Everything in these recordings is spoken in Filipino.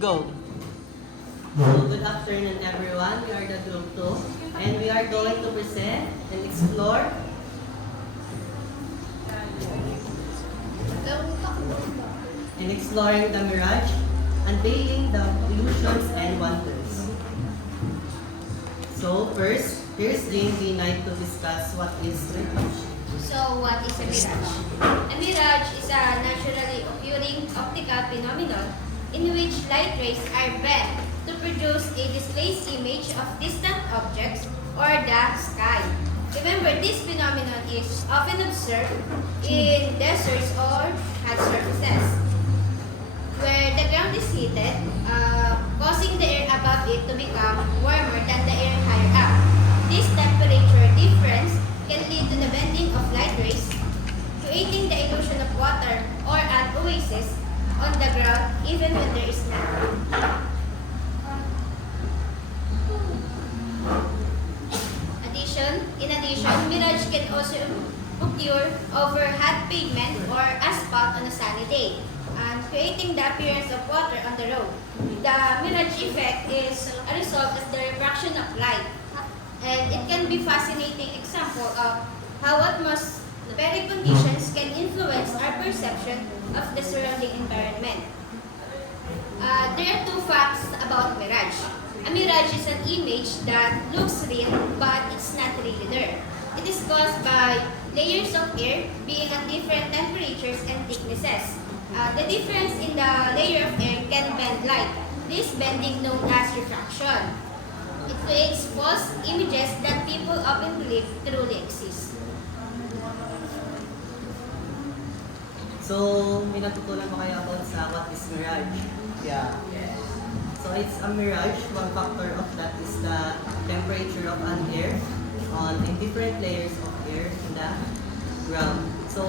Go. So, good afternoon everyone. We are the group 2 and we are going to present and explore exploring the Mirage, unveiling the illusions and wonders. So first, here's Jane B9 to discuss what is Mirage. So, what is a mirage? A mirage is a naturally occurring optical phenomenon in which light rays are bent to produce a displaced image of distant objects or the sky. Remember, this phenomenon is often observed in deserts or hot surfaces, where the ground is heated, causing the air above it to become warmer than the air higher up. This temperature difference can lead to the bending of light rays, creating the illusion of water or an oasis on the ground even when there is none. In addition, mirage can also occur over hot pavement or asphalt on a sunny day, and creating the appearance of water on the road. The mirage effect is a result of the refraction of light, and it can be fascinating example of how atmospheric conditions can influence our perception of the surrounding environment. There are two facts about mirage. A mirage is an image that looks real but it's not really there. It is caused by layers of air being at different temperatures and thicknesses. The difference in the layer of air can bend light. This bending known as refraction. It creates false images that people often believe truly exist. So, may natutunan ko kayo about sa what is Mirage. Yeah. So it's a mirage. One factor of that is the temperature of an air on in different layers of air in the ground. So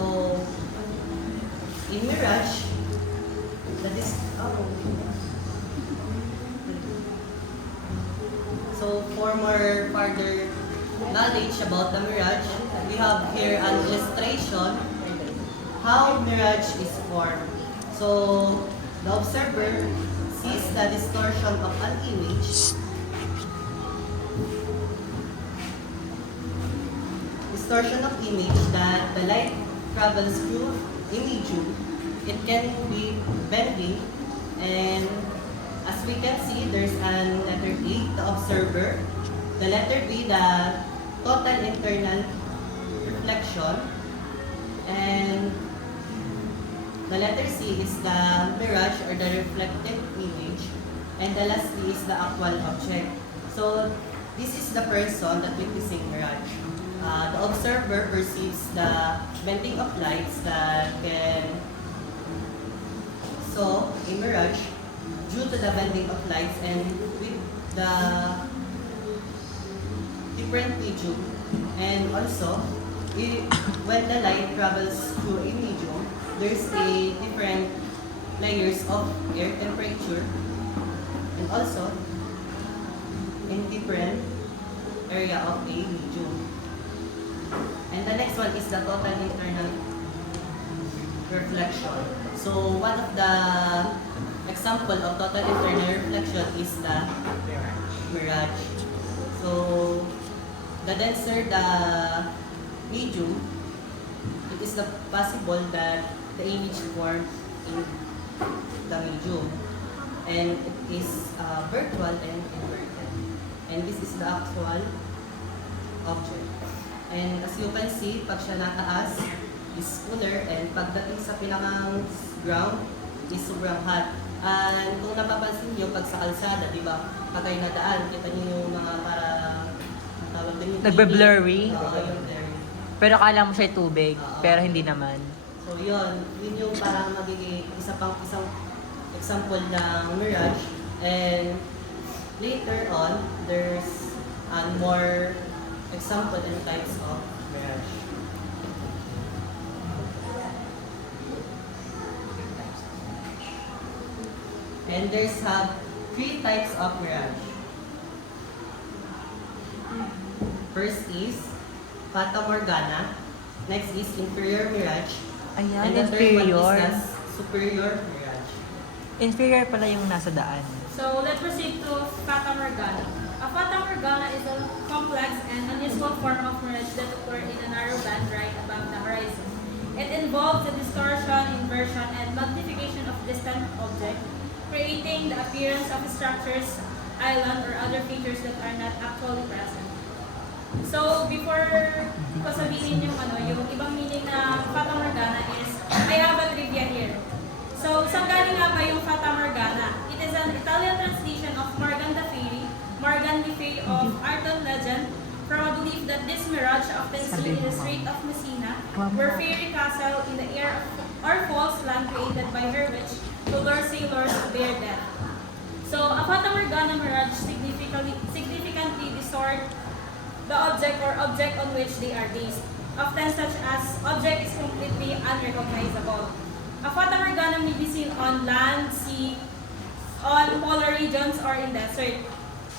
in mirage, that is So for more further knowledge about the mirage, we have here an illustration how mirage is formed. So the observer sees the distortion of an image that the light travels through a medium. It can be bending, and as we can see, there's an letter A, the observer, the letter B, the total internal reflection, and the letter C is the mirage or the reflected image, and the last C is the actual object. So this is the person that witnessing mirage. The observer perceives the bending of lights that can saw a mirage due to the bending of lights and with the different medium. And also, when the light travels through a medium, there's a different layers of air temperature and also in different area of a medium. And the next one is the total internal reflection. So one of the example of total internal reflection is the mirage. So the denser the medium, it is the possible that the image formed in the medium, and it is virtual and inverted, and this is the actual object. And as you can see, pag siya nataas is cooler, and pagdating sa pinakang ground is sobrang hot. And kung napapansin nyo, pag sa kalsada, di ba, pag kayo nadaan, kita nyo yung mga tawag din yung Nagbe-blurry. yung blurry. Pero akala mo siya tubig, pero hindi naman. So yun yung parang magiging isang example ng mirage. And later on, there's more example and types of mirage. And there's three types of mirage. First is Fata Morgana. Next is inferior mirage. Ayan, and the third one is inferior. the superior mirage. Inferior pala yung nasa daan. So let's proceed to Fata Morgana. A Fata Morgana is a complex and unusual form of mirage that occurs in a narrow band right above the horizon. It involves the distortion, inversion, and magnification of distant objects, creating the appearance of structures, island, or other features that are not actually present. So before ko sabihin yung ibang meaning na Fata Morgana is, I have a trivia here. So, saan galing nga ba yung Fata Morgana? It is an Italian translation of Morgan the Fairy of Arthur legend, from a belief that this mirage, often seen in the Strait of Messina, were fairy castle in the air or false land created by her witch to lure sailors to their death. So, a Fata Morgana mirage significantly distort the object or object on which they are based, often such as object is completely unrecognizable. A Fata Morgana may be seen on land, sea, on polar regions, or in desert.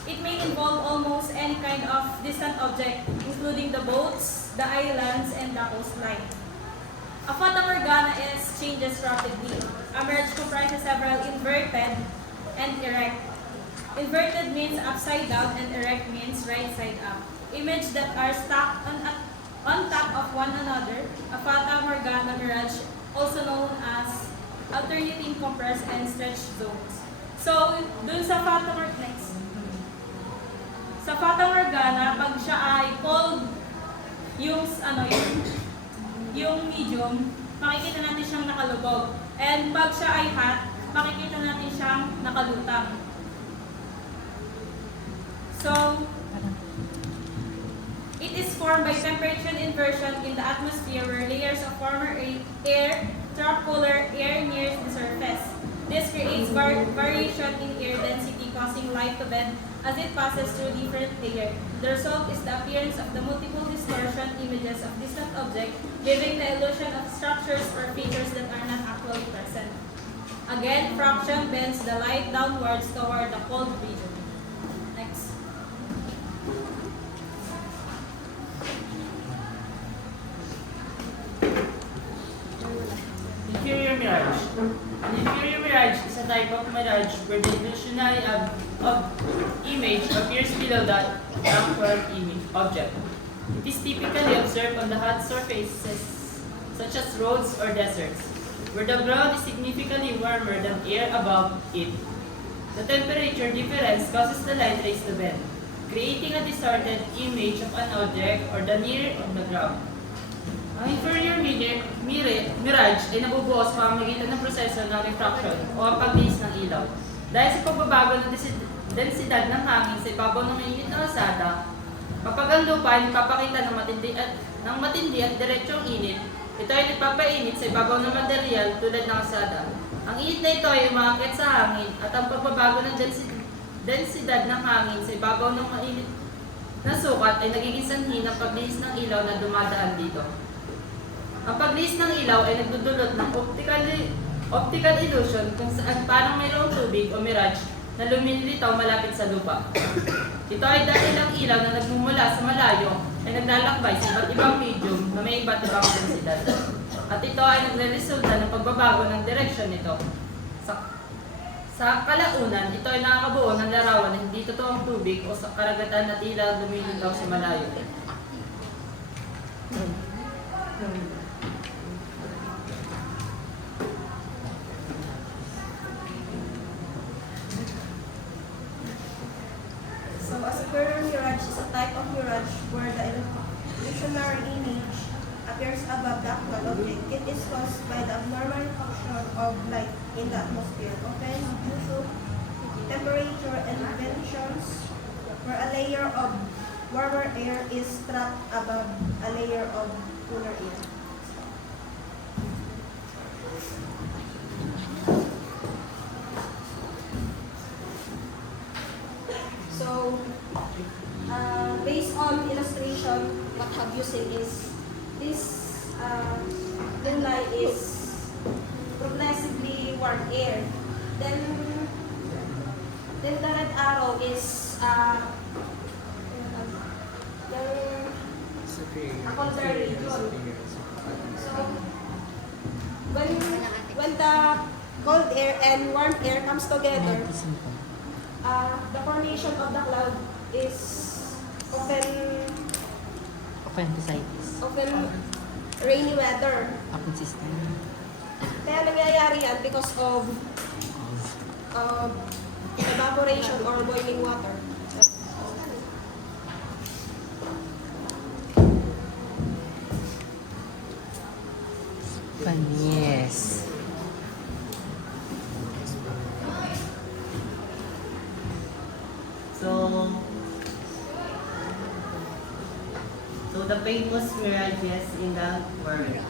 It may involve almost any kind of distant object, including the boats, the islands, and the coastline. A Fata Morgana changes rapidly. A mirage comprises several inverted and erect. Inverted means upside down and erect means right side up. Images that are stacked on top of one another. A Fata Morgana mirage, also known as alternating compressed and stretched zones. So, dun sa Fata Morgana, sa Fata Morgana, pag siya ay cold, yung medium, makikita natin siyang nakalubog. And pag siya ay hot, makikita natin siyang nakalutang. So, it is formed by temperature inversion in the atmosphere where layers of warmer air trap cooler air near the surface. This creates variation in air density, causing light to bend as it passes through different layers. The result is the appearance of the multiple distortion images of distant objects, giving the illusion of structures or features that are not actually present. Again, fraction bends the light downwards toward the cold region. Next. Inferior mirage. An inferior mirage is a type of mirage where the illusionary of image appears below the actual image object. It is typically observed on the hot surfaces such as roads or deserts, where the ground is significantly warmer than air above it. The temperature difference causes the light rays to bend, creating a distorted image of an object or the near on the ground. Ang inferior mirage ay nabubuo sa pamamagitan ng proseso ng refraction o ang paglihis ng ilaw. Dahil sa pagbabago ng densidad ng hangin sa ibabaw ng mainit na kalsada, kapag ang lupa ay nagpapakita ng matindi at diretsong init, ito ay nagpapainit sa ibabaw ng material tulad ng kalsada. Ang init na ito ay umaakyat sa hangin at ang pagbabago ng densidad ng hangin sa ibabaw ng mainit na sukat ay nagiging sanhi ng paglihis ng ilaw na dumadaan dito. Ang paglihis ng ilaw ay nagdudulot ng optical illusion kung saan parang mayroong tubig o mirage na lumilitaw malapit sa lupa. Ito ay dahil ang ilaw na nagmumula sa malayo ay naglalakbay sa iba't ibang medium na may iba't ibang densidad. At ito ay nagre-resulta ng pagbabago ng direksyon nito. Sa kalaunan, ito ay nakakabuo ng larawan na hindi totoong tubig o sa karagatan na tila lumilitaw sa malayo. So, a superior mirage is a type of mirage where the illusionary image appears above the actual object. It is caused by the abnormal refraction of light in the atmosphere, often due to temperature inversions, where a layer of warmer air is trapped above a layer of cooler air. So, based on illustration, what have you seen is this blue line is progressively warm air. Then the red arrow is a contrary region. So when the cold air and warm air comes together, the formation of the cloud is Apprentices. often rainy weather. Upon system. Kaya nangyayari yan because of evaporation or boiling water. Yes. So the famous mirages in the world.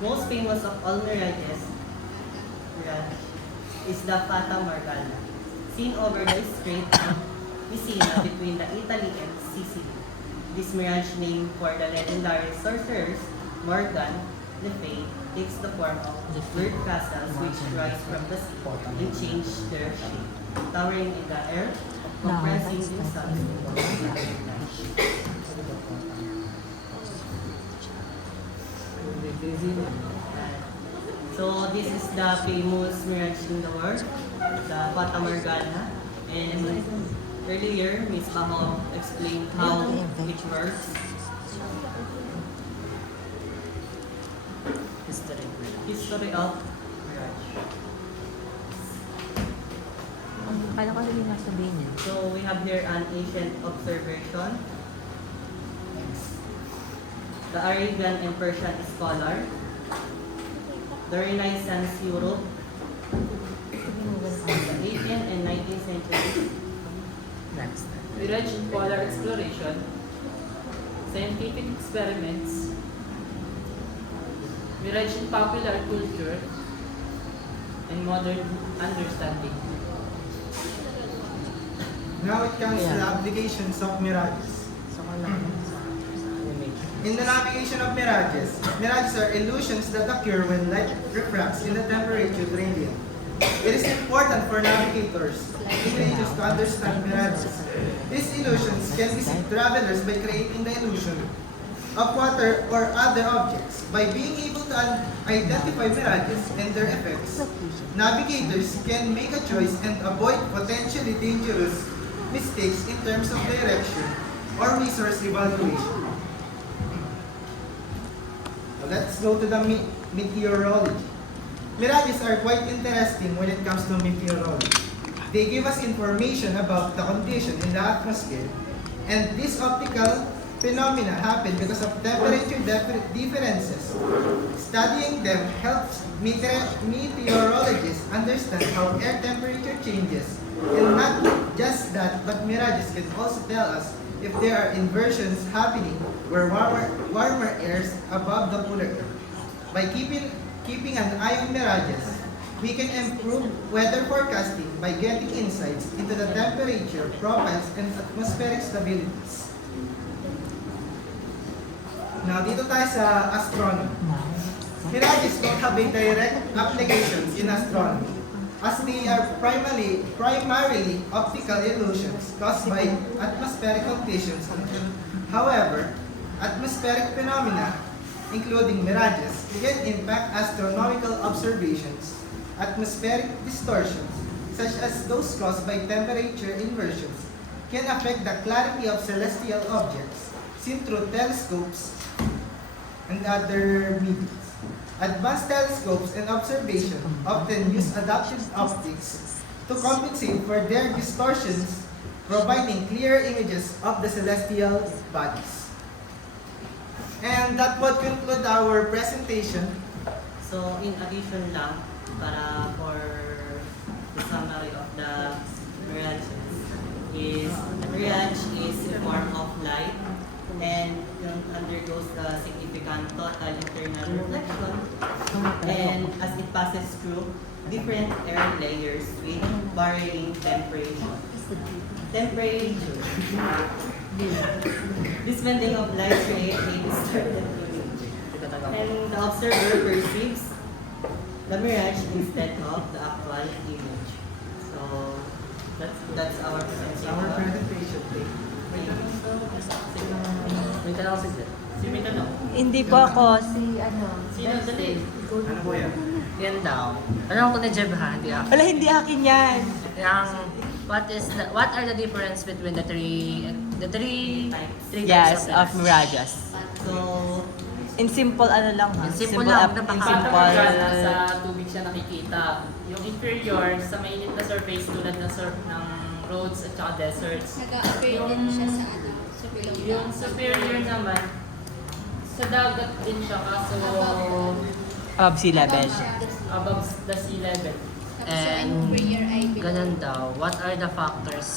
Most famous of all mirage is the Fata Morgana, seen over the Strait of Messina between the Italy and Sicily. This mirage named for the legendary sorcerers Morgan Le Fay takes the form of bird castles which rise from the sea and change their shape, towering in the air, compressing themselves into a So this is the famous mirage in the world, the Fata Morgana. And earlier, Ms. Baho explained how it works. History of mirage. Kala ko rin yung nasabihin niya. So we have here an ancient observation. The Arabian and Persian scholar. The Renaissance Europe. The 18th and 19th centuries. Next. Mirage in polar exploration, scientific experiments, mirage in popular culture, and modern understanding. Now it comes to the applications of mirages. In the navigation of mirages, mirages are illusions that occur when light refracts in the temperature gradient. It is important for navigators to understand mirages. These illusions can deceive travelers by creating the illusion of water or other objects. By being able to identify mirages and their effects, navigators can make a choice and avoid potentially dangerous mistakes in terms of direction or resource evaluation. Let's go to the meteorology. Mirages are quite interesting when it comes to meteorology. They give us information about the condition in the atmosphere, and these optical phenomena happen because of temperature differences. Studying them helps meteorologists understand how air temperature changes. And not just that, but mirages can also tell us if there are inversions happening where warmer airs above the cooler air. By keeping an eye on mirages, we can improve weather forecasting by getting insights into the temperature profiles and atmospheric stabilities. Now, dito tayo sa astronomy. Mirages don't have a direct applications in astronomy, as they are primarily optical illusions caused by atmospheric conditions. However, atmospheric phenomena, including mirages, can impact astronomical observations. Atmospheric distortions, such as those caused by temperature inversions, can affect the clarity of celestial objects seen through telescopes and other mediums. Advanced telescopes and observation often use adaptive optics to compensate for their distortions, providing clear images of the celestial bodies. And that would conclude our presentation. So in addition lang, para for the summary of the mirages, mirage is a form of light and undergoes the significant total internal reflection, and as it passes through different air layers with varying temperature. This bending of light creates a distorted image, and the observer perceives the mirage instead of the actual image. So that's our presentation. Our presentation. May tanong si Hindi po ako, si ano. Sino? Dali. Ano po yan? Yan daw. Alam ko na Jeb ha, hindi ako. Wala, hindi akin yan. Yung, what are the difference between the three types Yes, of Mirage? Mirages. So, In simple, ano lang ha? In simple lang, in napaka- Fata simple. Morgana sa tubig siya nakikita. Yung inferior sa mainit na surface tulad ng ng roads at saka deserts. Nag-appear din siya sa ano, sa below. Yung superior naman, sa dagat din siya kaso Above sea level. above the sea level. And Prayer ay below. ganun daw, what are the factors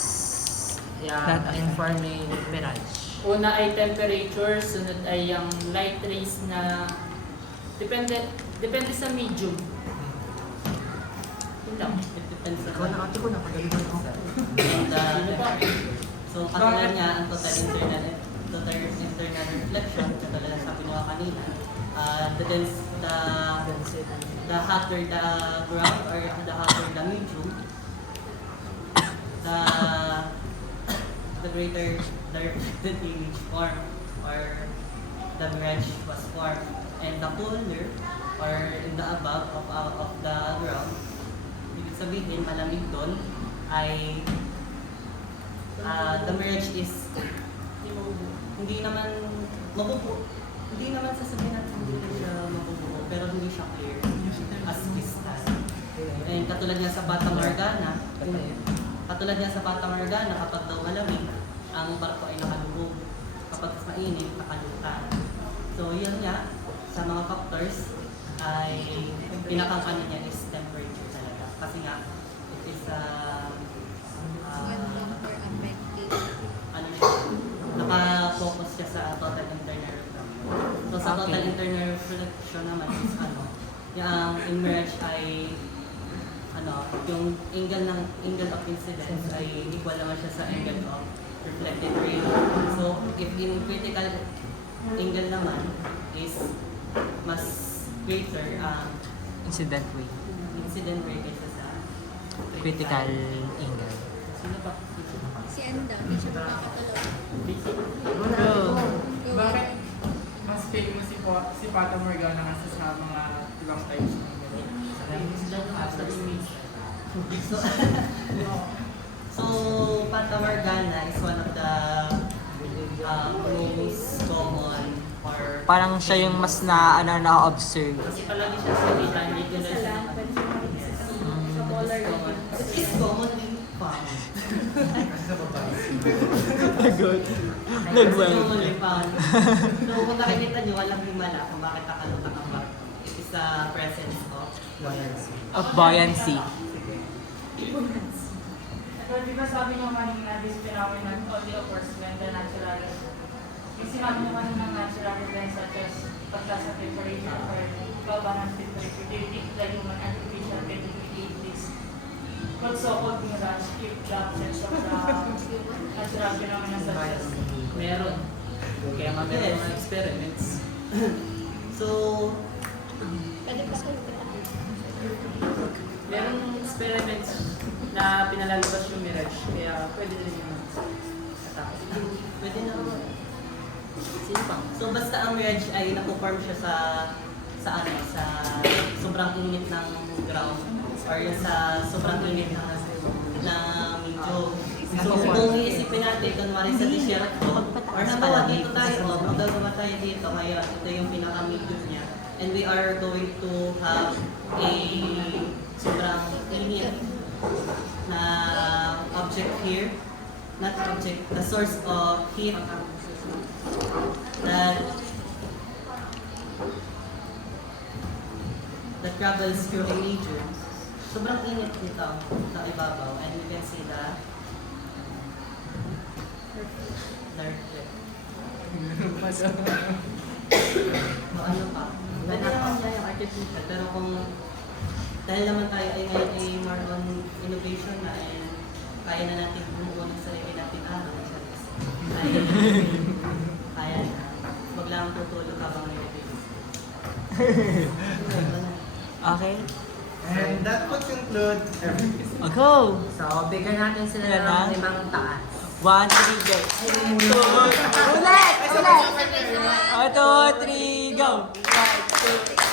informing Mirage? Una ay temperature, sunod ay yung light rays na depende sa medium. Yun lang. it depends Ikaw na, ate ko na, pagalitan ako. And, so, katulad niya, ang total internal reflection, katulad ng sabi nyo kanina, the hotter the ground or the hotter the medium, the greater the reflected image form or the mirage was formed. And the cooler or in the above of the ground, ibig sabihin malamig doon ay the mirage is hindi naman mabubuo. Hindi naman sasabihin natin hindi siya mabubuo, pero hindi siya clear as crystal. And katulad niya sa Fata Morgana, kapag daw malamig, ang barko ay nakalubog. Kapag mainit, nakalutan. So yun nga, sa mga factors ay pinakampanya niya is temperature talaga. Kasi nga, it is naka-focus siya sa total internal reflection. So sa total internal reflection naman is yung in Mirage ay yung angle of incidence ay equal naman siya sa angle of reflected ray. So if in critical angle naman is mas greater Incident way. incident ray kaysa sa Critical angle. Sino ba? Si Anda, hindi siya makakatulog. Bakit mas famous si Fata Morgana kasi sa mga ibang types ng So Fata Morgana is one of the most common or Parang siya yung mas na-observe. Kasi palagi siya sa kita, hindi ko na siya. Sa polar region. it is commonly found. Good. It's commonly found. So kung nakikita nyo, walang himala kung bakit nakalutak ang barko. It is the presence of buoyancy. Of buoyancy. So, di ba sabi nyo kanina, this phenomenon only occurs when the natural, yung sinabi nyo kanina natural events such as pagtaas ng temperature or baba ng temperature, do you think the human artificial can recreate this? But so-called mirage if the absence of the natural phenomena such as Meron. Kaya meron mga experiments. So, Pwede pa kayo Meron experiments na pinalalabas yung Mirage, kaya pwede rin yung attack. pwede na ako. Sino pa? So basta ang Mirage ay nakuform siya sa sobrang init ng ground or yung sa sobrang init ng medyo. So kung iisipin natin, kunwari sa disyerto, or nabawa dito tayo, magagawa tayo dito, ngayon ito yung pinaka-medium niya. And we are going to have a sobrang init na object here, not object, the source of heat that travels through a region. Sobrang init nito sa ibabaw, and you can see the earthquake. Ano pa? Pwede naman niya yung artificial, pero kung dahil naman tayo ay ngayon ay more on innovation na and kaya na natin bumuo ng sarili natin kaya na. Huwag lang tutulog habang nilibig. Okay? And that would conclude everything. Go! So, bigyan natin sila Yan na. ng 5 taas. 1, 2, 3, go. Ulit! Ulit! 1, 2, 3, go. 1, 2,